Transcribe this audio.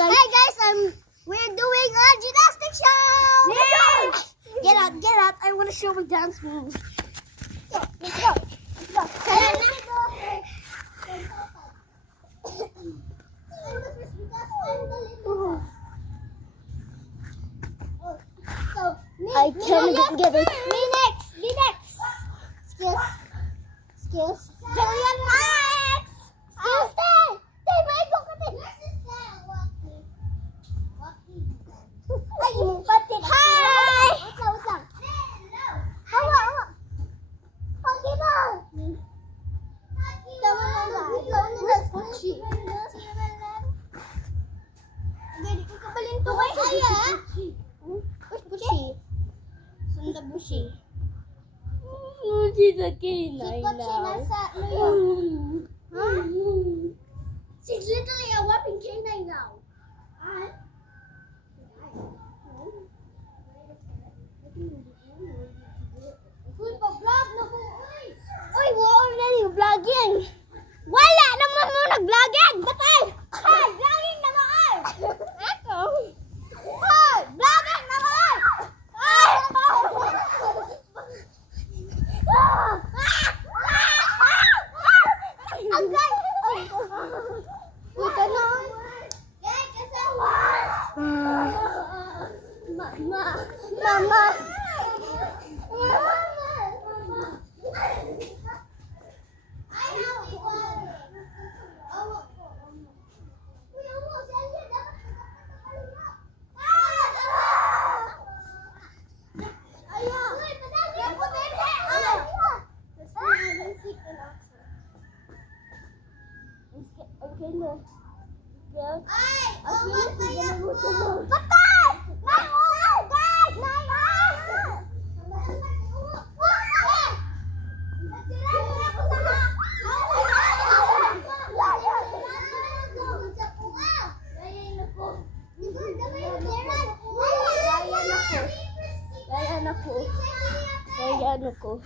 guys. Hey guys, we're doing a gymnastics show. Yeah! Get out. I want to show my dance moves. Let's go. Tara na. I can't get it. Me next. Skills. Julian next. Skills din. Tay, maigo ka din. Ay, patid. Hi! Wait lang. Hawa. Okay ba? Where's Puchi? Hindi ko kabalin to. Where's Puchi? Sunda Bushi. She's a canine Si Puchi now. nasa New York. Huh? She's literally a whopping canine now. Uy, pa-vlog na po. Uy, wala na yung vlogging. Wala naman mo nag-vlogging. Batay! Ay, vlogging na mo ay! Ako? Ay, vlogging na mo ay! Ay! Ang gay! Puta na! Gay, kasi Mama! Ayan ako.